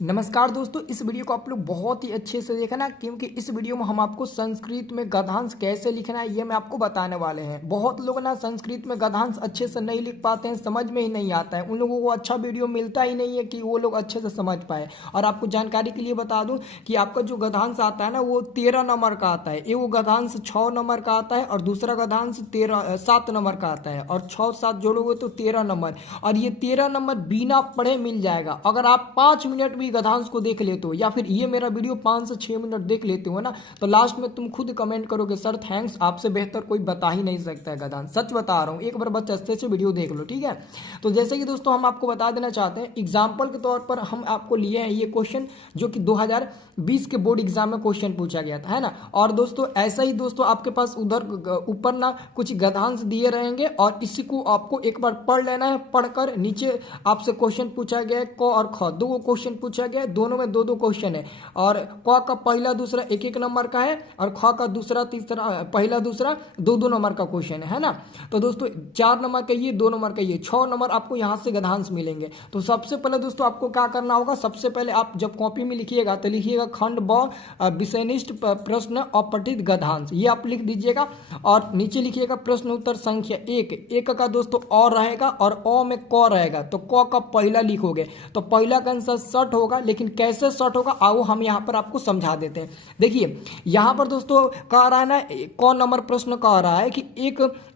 नमस्कार दोस्तों, इस वीडियो को आप लोग बहुत ही अच्छे से देखना क्योंकि इस वीडियो में हम आपको संस्कृत में गद्यांश कैसे लिखना है ये मैं आपको बताने वाले हैं। बहुत लोग ना संस्कृत में गद्यांश अच्छे से नहीं लिख पाते हैं, समझ में ही नहीं आता है, उन लोगों को अच्छा वीडियो मिलता ही नहीं है कि वो लोग अच्छे से समझ पाए। और आपको जानकारी के लिए बता दूं कि आपका जो गद्यांश आता है ना वो 13 नंबर का आता है। एक गद्यांश 6 नंबर का आता है और दूसरा गद्यांश 7 नंबर का आता है और 6-7 जोड़ोगे तो 13 नंबर। और ये 13 नंबर बिना पढ़े मिल जाएगा। अगर आप 5 मिनट भी गद्यांश को देख लेते हो या फिर ये मेरा वीडियो 5 से 6 मिनट देख लेते हो ना, तो लास्ट में तुम खुद कमेंट करोगे सर थैंक्स, आपसे बेहतर कोई बता ही नहीं सकता है गद्यांश। सच बता रहा हूँ, एक बार बस अच्छे से वीडियो देख लो, ठीक है। तो जैसे कि दोस्तों हम आपको बता देना चाहते हैं, एग्जाम्पल के तौर पर हम आपको लिए हैं ये क्वेश्चन जो कि 2020 के बोर्ड एग्जाम में क्वेश्चन पूछा गया था, है ना। और दोस्तों ऐसा ही दोस्तों आपके पास उधर ऊपर ना कुछ गद्यांश दिए रहेंगे और इसी को आपको एक बार पढ़ लेना है। पढ़कर नीचे आपसे क्वेश्चन पूछा गया है क और ख, दो क्वेश्चन पूछा गया है, दोनों में 2-2 क्वेश्चन है। और क का पहला दूसरा 1-1 नंबर का है और ख का दूसरा तीसरा पहला दूसरा 2-2 नंबर का क्वेश्चन है ना। तो दोस्तों 4 नंबर का ये, 2 नंबर का ये, 6 नंबर आपको यहाँ से गद्यांश मिलेंगे। तो सबसे पहले दोस्तों आपको क्या करना होगा, सबसे पहले आप जब कॉपी में लिखिएगा तो लिखिएगा खंड ब विषयनिष्ठ प्रश्न अपठित गद्यांश, ये आप लिख दीजिएगा। और नीचे लिखिएगा प्रश्न उत्तर संख्या 1। 1 का दोस्तों और रहेगा और अ में क रहेगा, तो क का पहला लिखोगे तो पहला का आंसर शॉर्ट होगा। लेकिन कैसे शॉर्ट होगा आओ हम यहाँ पर आपको समझा देते हैं। देखिए यहाँ पर दोस्तों कह रहा है ना, क नंबर प्रश्न कह रहा है कि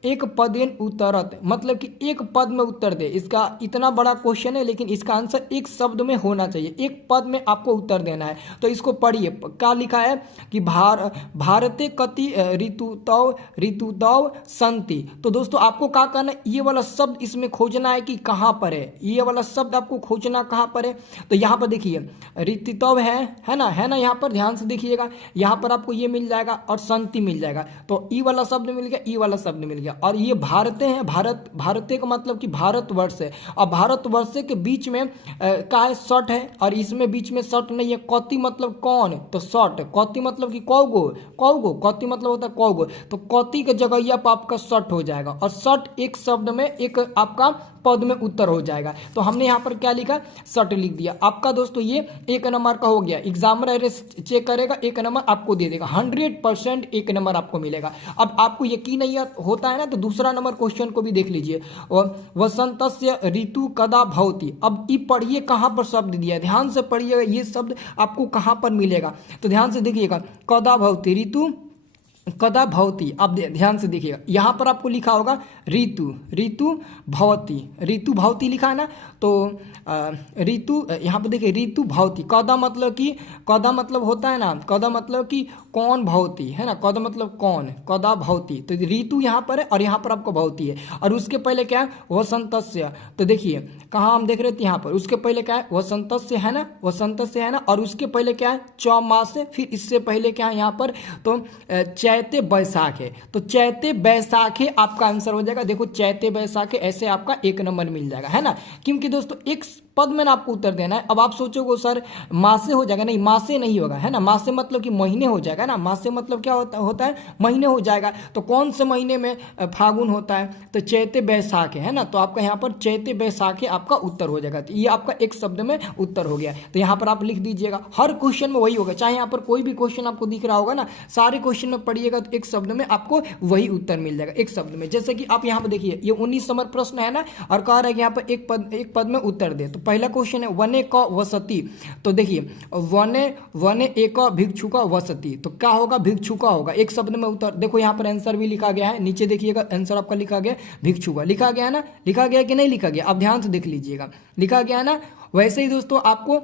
एक पदेन उत्तरत, मतलब कि एक पद में उत्तर दे। इसका इतना बड़ा क्वेश्चन है लेकिन इसका आंसर एक शब्द में होना चाहिए, एक पद में आपको उत्तर देना है। तो इसको पढ़िए, क्या लिखा है कि भारते कति ऋतुतव संति। तो दोस्तों आपको क्या करना है, ये वाला शब्द इसमें खोजना है कि कहाँ पर है, ये वाला शब्द आपको खोजना कहाँ पर है। तो यहाँ पर देखिए ऋतुतव है ना, यहाँ पर ध्यान से देखिएगा, यहाँ पर आपको ये मिल जाएगा और संति मिल जाएगा। तो ई वाला शब्द मिल गया, ई वाला शब्द मिल गया। और ये भारते हैं, भारते का मतलब कि भारतवर्ष है। और भारतवर्ष के बीच में का है शॉर्ट है और इसमें बीच में शॉर्ट नहीं है। कौती मतलब कौन, तो शॉर्ट। कौती मतलब कि कौगो, कौती मतलब होता है कौगो। तो कौती के जगह पर आपका शॉर्ट हो जाएगा और शॉर्ट एक शब्द में एक आपका पद में उत्तर हो जाएगा। तो हमने यहाँ पर क्या लिखा, शॉर्ट लिख दिया। आपका दोस्तों ये 1 नंबर का हो गया। एग्जामिनर चेक करेगा, 1 नंबर आपको दे देगा, 100% 1 नंबर आपको मिलेगा। अब आपको यकीन नहीं होता है ना, तो दूसरा नंबर क्वेश्चन को भी देख लीजिए। वसंतस्य ऋतु कदा भवति। अब ये पढ़िए कहाँ पर शब्द दिया है, ध्यान से पढ़िएगा, ये शब्द आपको कहाँ पर मिलेगा। तो ध्यान से देखिएगा, कदा भवति ऋतु कदा भवती। अब ध्यान से देखिएगा, यहाँ पर आपको लिखा होगा ऋतु भवती लिखा है ना। तो ऋतु, यहाँ पर देखिए ऋतु भवती। कदा मतलब होता है ना, कदा मतलब कि कौन भवती, है ना, कदा मतलब कौन, कदा भवती। तो ऋतु यहाँ पर है और यहाँ पर आपको भवती है। और उसके पहले क्या है, वसंतस्य। तो देखिए कहाँ हम देख रहे थे, यहाँ पर उसके पहले क्या है, वसंतस्य है ना, वसंतस्य है ना। और उसके पहले क्या है, चौमासे। फिर इससे पहले क्या है यहाँ पर, तो चैते बैसाख है। तो चैते बैसाखे आपका आंसर हो जाएगा। देखो चैते बैसाखे, ऐसे आपका 1 नंबर मिल जाएगा, है ना। क्योंकि दोस्तों एक पद में ना आपको उत्तर देना है। अब आप सोचोगे सर मासे हो जाएगा, नहीं मासे नहीं होगा, है ना। मासे मतलब कि महीने हो जाएगा ना, मासे मतलब क्या होता है, महीने हो जाएगा। तो कौन से महीने में फागुन होता है, तो चैते बैसाख है ना। तो आपका यहाँ पर चैते बैसाखे आपका उत्तर हो जाएगा। तो ये आपका एक शब्द में उत्तर हो गया। तो यहाँ पर आप लिख दीजिएगा, हर क्वेश्चन में वही होगा, चाहे यहाँ पर कोई भी क्वेश्चन आपको दिख रहा होगा ना, सारे क्वेश्चन में पढ़िएगा तो एक शब्द में आपको वही उत्तर मिल जाएगा, एक शब्द में। जैसे कि आप यहाँ पर देखिए ये 19 नंबर प्रश्न है ना, और कह रहा है कि यहाँ पर एक पद में उत्तर दे। तो पहला क्वेश्चन है वने क वसति। तो देखिए वने एक भिक्षुक वसति, तो क्या होगा, भिक्षुक होगा, एक शब्द में उत्तर। देखो यहाँ पर आंसर भी लिखा गया है, नीचे देखिएगा आंसर आपका लिखा गया भिक्षुक, लिखा गया है ना, लिखा गया कि नहीं लिखा गया, आप ध्यान से देख लीजिएगा, लिखा गया है ना। वैसे ही दोस्तों आपको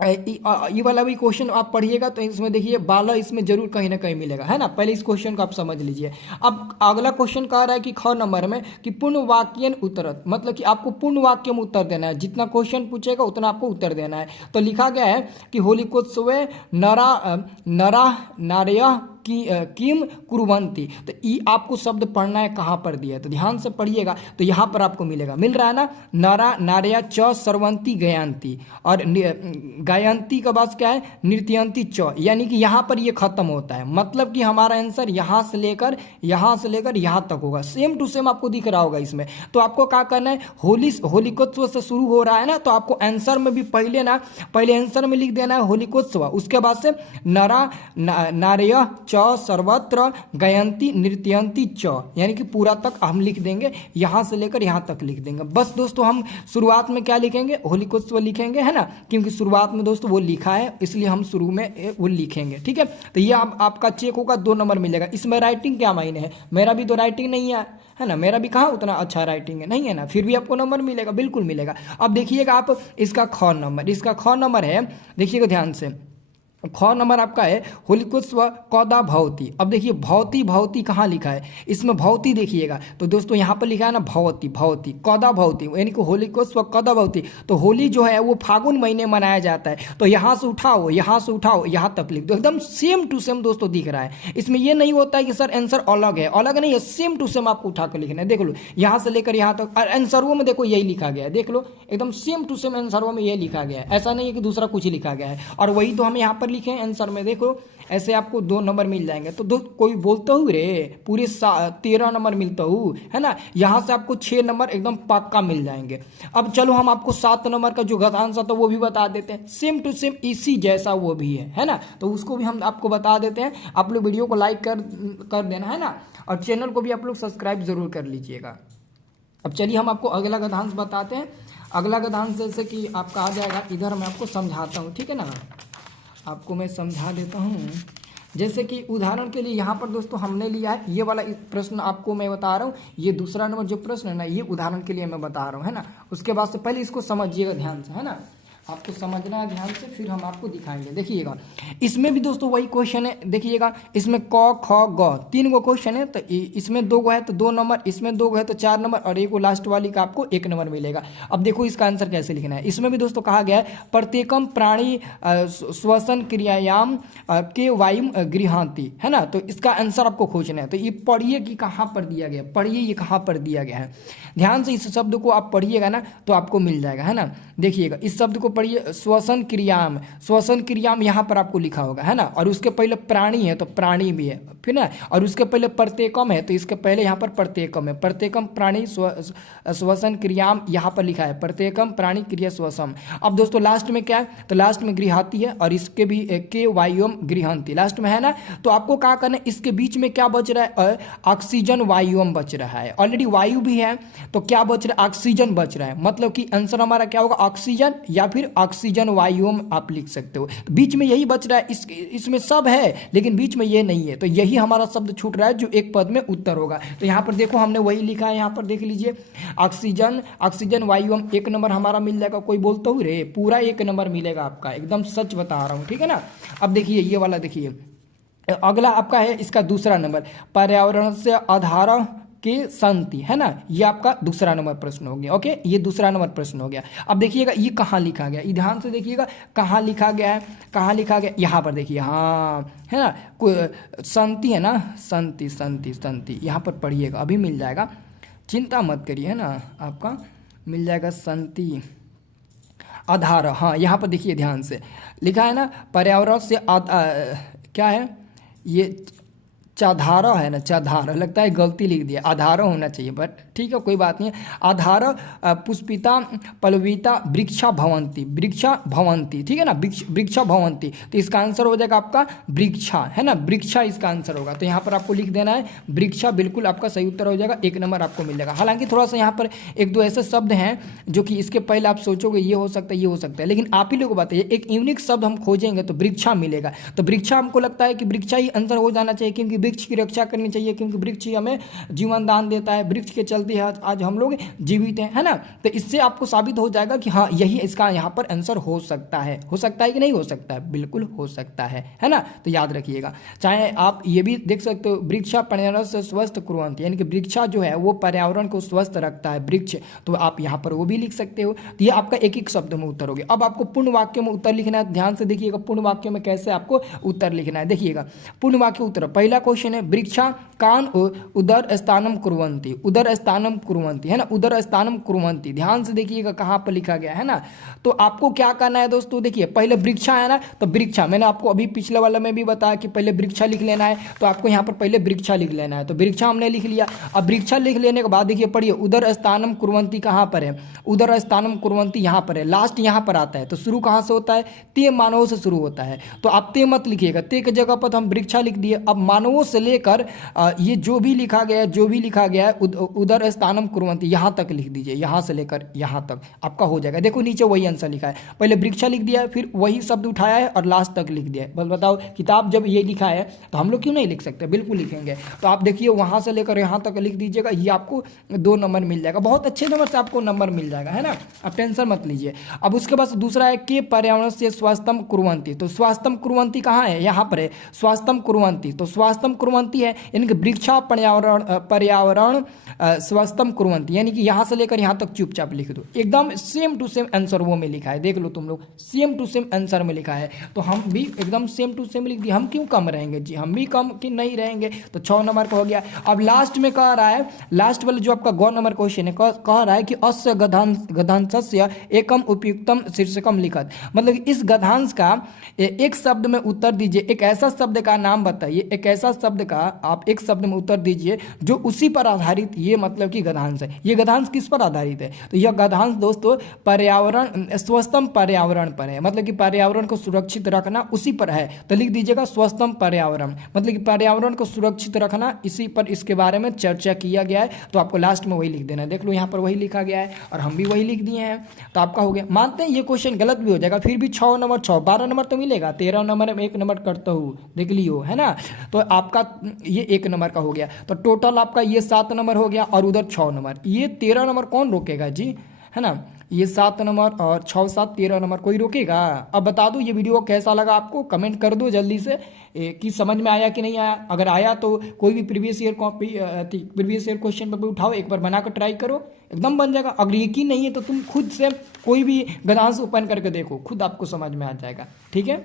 ये वाला भी क्वेश्चन आप पढ़िएगा तो इसमें देखिए बाला इसमें जरूर कहीं ना कहीं मिलेगा, है ना। पहले इस क्वेश्चन को आप समझ लीजिए। अब अगला क्वेश्चन कह रहा है कि ख नंबर में कि पूर्ण वाक्यन उत्तरत, मतलब कि आपको पूर्ण वाक्य में उत्तर देना है, जितना क्वेश्चन पूछेगा उतना आपको उत्तर देना है। तो लिखा गया है कि होलिकोत्सव नरा नार्य किम कुर्वन्ति। तो ई आपको शब्द पढ़ना है, कहाँ पर दिया है तो ध्यान से पढ़िएगा। तो यहाँ पर आपको मिलेगा, मिल रहा है ना, नरा नार्या च सर्वंती गयांती, और गायंती का बाद क्या है, नृत्यंती च, यानी कि यहाँ पर ये खत्म होता है। मतलब कि हमारा आंसर यहाँ से लेकर यहाँ तक होगा। सेम टू सेम आपको दिख रहा होगा इसमें। तो आपको क्या करना है, होलिकोत्सव से शुरू हो रहा है ना, तो आपको आंसर में भी पहले आंसर में लिख देना है होलिकोत्सव, उसके बाद से नरा नार्य च सर्वत्र गयंती नृत्यंती च, यानी कि पूरा तक हम लिख देंगे, यहाँ से लेकर यहाँ तक लिख देंगे। बस दोस्तों हम शुरुआत में क्या लिखेंगे, होलिकोत्सव लिखेंगे, है ना, क्योंकि शुरुआत में दोस्तों वो लिखा है, इसलिए हम शुरू में वो लिखेंगे। ठीक है, तो ये आपका चेक होगा, 2 नंबर मिलेगा। इसमें राइटिंग क्या मायने है, मेरा भी तो राइटिंग नहीं है ना, मेरा भी कहाँ उतना अच्छा राइटिंग है, नहीं है ना, फिर भी आपको नंबर मिलेगा, बिल्कुल मिलेगा। अब देखिएगा आप इसका ख नंबर है, देखिएगा ध्यान से, ख नंबर आपका है होलिकोत्सव कदा भवती। अब देखिए भवती कहाँ लिखा है, इसमें भवती देखिएगा, तो दोस्तों यहाँ पर लिखा है ना भवती कदा भवती, यानी कि होलिकोत्सव कदा भवती। तो होली जो है वो फागुन महीने मनाया जाता है, तो यहाँ से उठाओ यहाँ तक लिख दो, एकदम सेम टू सेम दोस्तों दिख रहा है। इसमें ये नहीं होता है कि सर आंसर अलग है, अलग नहीं है, सेम टू सेम आपको उठा कर लिखना है। देख लो यहाँ से लेकर यहाँ तक, और आंसरों में देखो यही लिखा गया है, देख लो एकदम सेम टू सेम आंसरों में यही लिखा गया है, ऐसा नहीं है कि दूसरा कुछ लिखा गया है। और वही तो हम यहाँ पर लिखे आंसर में, देखो ऐसे आपको 2 नंबर मिल जाएंगे। तो कोई बोलता हूँ रे पूरे 13 नंबर मिलता हूँ, है ना, यहाँ से आपको 6 नंबर एकदम पक्का मिल जाएंगे। अब चलो हम आपको 7 नंबर का जो गद्यांश था वो भी बता देते हैं, सेम टू सेम इसी जैसा वो भी है ना, तो उसको भी हम आपको बता देते हैं। आप लोग वीडियो को लाइक कर देना, है ना, और चैनल को भी आप लोग सब्सक्राइब जरूर कर लीजिएगा। अब चलिए हम आपको अगला गद्यांश बताते हैं। अगला गद्यांश जैसे कि आपका आ जाएगा, इधर मैं आपको समझाता हूँ, ठीक है ना, आपको मैं समझा देता हूँ। जैसे कि उदाहरण के लिए यहाँ पर दोस्तों हमने लिया है ये वाला प्रश्न, आपको मैं बता रहा हूँ, ये दूसरा नंबर जो प्रश्न है ना, ये उदाहरण के लिए मैं बता रहा हूँ, है ना। उसके बाद से पहले इसको समझिएगा ध्यान से, है ना, आपको समझना है ध्यान से, फिर हम आपको दिखाएंगे। देखिएगा इसमें भी दोस्तों वही क्वेश्चन है, देखिएगा इसमें क ख ग 3 गो क्वेश्चन है, तो इसमें 2 गो है तो 2 नंबर, इसमें 2 गो है तो 4 नंबर, और एक वो लास्ट वाली का आपको 1 नंबर मिलेगा। अब देखो इसका आंसर कैसे लिखना है। इसमें भी दोस्तों कहा गया है प्रत्येकम प्राणी श्वसन क्रियायाम के वायु गृहांति, है ना, तो इसका आंसर आपको खोजना है। तो ये पढ़िए कि कहाँ पर दिया गया, पढ़िए ये कहाँ पर दिया गया है, ध्यान से इस शब्द को आप पढ़िएगा ना तो आपको मिल जाएगा, है ना। देखिएगा इस शब्द को पढ़िए, श्वसन क्रियाम यहाँ पर आपको लिखा होगा, है ना, और उसके पहले प्राणी है तो प्राणी भी है, फिर ना, और उसके पहले प्रत्येकम है तो इसके पहले यहाँ पर प्रत्येकम है, प्रत्येकम प्राणी श्वसन क्रियाम यहाँ पर लिखा है, प्रत्येकम प्राणी क्रिया श्वसम। अब दोस्तों लास्ट में क्या है, तो लास्ट में गृहाती है, और इसके भी के वायुम गृहांति लास्ट में है ना। तो आपको क्या करना है, इसके बीच में क्या बच रहा है, ऑक्सीजन वायुम बच रहा है, ऑलरेडी वायु भी है तो क्या बच रहा है, ऑक्सीजन बच रहा है, मतलब कि आंसर हमारा क्या होगा, ऑक्सीजन या फिर ऑक्सीजन वायुम आप लिख सकते हो। तो बीच में यही बच रहा है, इसमें सब है लेकिन बीच में ये नहीं है, तो यही हमारा शब्द छूट रहा है जो एक पद में उत्तर होगा। तो यहाँ पर देखो हमने वही लिखा है, यहाँ पर देख लीजिए ऑक्सीजन वायुम 1 नंबर हमारा मिल जाएगा। कोई बोलता हूँ रे पूरा 1 नंबर मिलेगा आपका, एकदम सच बता रहा हूँ, ठीक है ना। अब देखिए ये वाला देखिए, अगला आपका है इसका दूसरा नंबर, पर्यावरण से आधार के संति, है ना, ये आपका दूसरा नंबर प्रश्न हो गया। ओके, ये दूसरा नंबर प्रश्न हो गया। अब देखिएगा ये कहाँ लिखा गया, ध्यान से देखिएगा कहाँ लिखा गया है, कहाँ लिखा गया, यहाँ पर देखिए, हाँ है ना, संति है ना, संति यहाँ पर पढ़िएगा, अभी मिल जाएगा, चिंता मत करिए, है ना, आपका मिल जाएगा संति आधार। हाँ यहाँ पर देखिए ध्यान से लिखा है ना, पर्यावरण से क्या है ये, चाधारा है ना, चाधारा, लगता है गलती लिख दिया, आधारा होना चाहिए, बट ठीक है कोई बात नहीं है। आधार पुष्पिता पल्लविता वृक्षा भवंती, ठीक है ना, वृक्षा भवंती, तो इसका आंसर हो जाएगा आपका वृक्षा, है ना, वृक्षा इसका आंसर होगा। तो यहाँ पर आपको लिख देना है वृक्षा, बिल्कुल आपका सही उत्तर हो जाएगा, 1 नंबर आपको मिल जाएगा। हालांकि थोड़ा सा यहाँ पर 1-2 ऐसे शब्द हैं जो कि इसके पहले आप सोचोगे ये हो सकता है, ये हो सकता है, लेकिन आप ही लोग बताइए, एक यूनिक शब्द हम खोजेंगे तो वृक्षा मिलेगा। तो वृक्षा हमको लगता है कि वृक्षा ही आंसर हो जाना चाहिए, क्योंकि वृक्ष की रक्षा करनी चाहिए, क्योंकि वृक्ष ही हमें जीवन दान देता है, वृक्ष के चलते आज हम लोग जीवित हैं, है ना। तो इससे आपको साबित हो जाएगा कि हाँ यही इसका यहाँ पर आंसर हो सकता है कि नहीं हो सकता है, बिल्कुल हो सकता है ना। तो याद रखिएगा। चाहे आप ये भी देख सकते हो, वृक्षा पर्यावरण से स्वस्थ कुर्वन्ति, यानी कि वृक्षा जो है वो पर्यावरण को स्वस्थ रखता है, वृक्ष, तो आप यहाँ पर वो भी लिख सकते हो। तो ये आपका एक एक शब्द में उत्तर हो गया। अब आपको पूर्ण वाक्य में उत्तर लिखना है, ध्यान से देखिएगा पूर्ण वाक्य में कैसे आपको उत्तर लिखना है। देखिएगा पूर्ण वाक्य उत्तर, पहला क्वेश्चन है वृक्षा कान उदर स्थानम कुर्वन्ति, उदर स्थानम कुर्वन्ति, है ना, उदर स्थानम कुर्वन्ति। ध्यान से देखिएगा कहाँ पर लिखा गया है ना। तो आपको क्या करना है दोस्तों, देखिए पहले वृक्षा है ना, तो वृक्षा मैंने आपको अभी पिछले वाला में भी बताया कि पहले वृक्षा लिख लेना है, तो आपको यहाँ पर पहले वृक्षा लिख लेना है। तो वृक्षा हमने लिख लिया। अब वृक्षा लिख लेने के बाद देखिए पढ़िए, उदर स्थानम कुर्वन्ति कहाँ पर है, उदर स्थानम कुर्वन्ति यहाँ पर है, लास्ट यहाँ पर आता है। तो शुरू कहाँ से होता है, ते मानवों से शुरू होता है। तो आप ते मत लिखिएगा, ते की जगह पर हम वृक्षा लिख दिए। अब मानवों से लेकर ये जो भी लिखा गया है उदर स्थानम कुर्वन्ति यहाँ तक लिख दीजिए, यहाँ से लेकर यहाँ तक आपका हो जाएगा। देखो नीचे वही आंसर लिखा है, पहले वृक्षा लिख दिया है, फिर वही शब्द उठाया है और लास्ट तक लिख दिया है। बस बताओ, किताब जब ये लिखा है तो हम लोग क्यों नहीं लिख सकते, बिल्कुल लिखेंगे। तो आप देखिए वहाँ से लेकर यहाँ तक लिख दीजिएगा, ये आपको 2 नंबर मिल जाएगा, बहुत अच्छे नंबर से आपको नंबर मिल जाएगा, है ना, आप टेंशन मत लीजिए। अब उसके बाद दूसरा है कि पर्यावरण से स्वास्थ्यम कुर्वन्ति, तो स्वास्थ्यम कुर्वन्ति कहाँ है, यहाँ पर है स्वास्थ्यम कुर्वन्ति। तो स्वास्थ्यम कुर्वन्ति है यानी कि वृक्षा पर्यावरण स्वास्थ्यम कुर्वन्ति, यानी कि यहाँ से लेकर यहाँ तक चुपचाप लिख दो, एकदम सेम टू सेम आंसर वो में लिखा है, देख लो तुम लोग, सेम टू सेम आंसर में लिखा है। तो हम भी एकदम सेम टू सेम लिख दिए, हम क्यों कम रहेंगे जी, हम भी कम कि नहीं रहेंगे। तो 6 नंबर का हो गया। अब लास्ट में कह रहा है, लास्ट वाले जो आपका 9 नंबर क्वेश्चन है, कह रहा है कि अस्य गद्यांशस्य एकम उपयुक्तम शीर्षकम लिखत, मतलब इस गद्यांश का एक शब्द में उत्तर दीजिए, एक ऐसा शब्द का नाम बताइए, एक ऐसा शब्द का आप एक शब्द में उत्तर दीजिए जो उसी पर आधारित, ये मतलब कि गद्यांश है। ये गद्यांश किस पर आधारित है, तो यह गद्यांश दोस्तों पर्यावरण, स्वस्थम पर्यावरण पर है, मतलब कि पर्यावरण को सुरक्षित रखना उसी पर है। तो लिख दीजिएगा स्वस्थम पर्यावरण, मतलब कि पर्यावरण को सुरक्षित रखना इसी पर, इसके बारे में चर्चा किया गया है। तो आपको लास्ट में वही लिख देना है, देख लो यहाँ पर वही लिखा गया है और हम भी वही लिख दिए हैं। तो आपका हो गया। मानते हैं ये क्वेश्चन गलत भी हो जाएगा, फिर भी 6 नंबर 6 12 नंबर तो मिलेगा, 13 नंबर में 1 नंबर करता हूँ, देख लियो, है ना। तो आपका ये 1 नंबर का हो गया, तो टोटल आपका ये 7 नंबर हो गया और उधर 6 नंबर, ये 13 नंबर कौन रोकेगा जी, है ना। ये 7 नंबर और 6 7 13 नंबर कोई रोकेगा। अब बता दो ये वीडियो कैसा लगा आपको, कमेंट कर दो जल्दी से कि समझ में आया कि नहीं आया। अगर आया तो कोई भी प्रीवियस ईयर क्वेश्चन पर भी उठाओ, एक बार बनाकर ट्राई करो, एकदम बन जाएगा। अगर यकीन नहीं है तो तुम खुद से कोई भी गद्यांश ओपन करके देखो, खुद आपको समझ में आ जाएगा, ठीक है।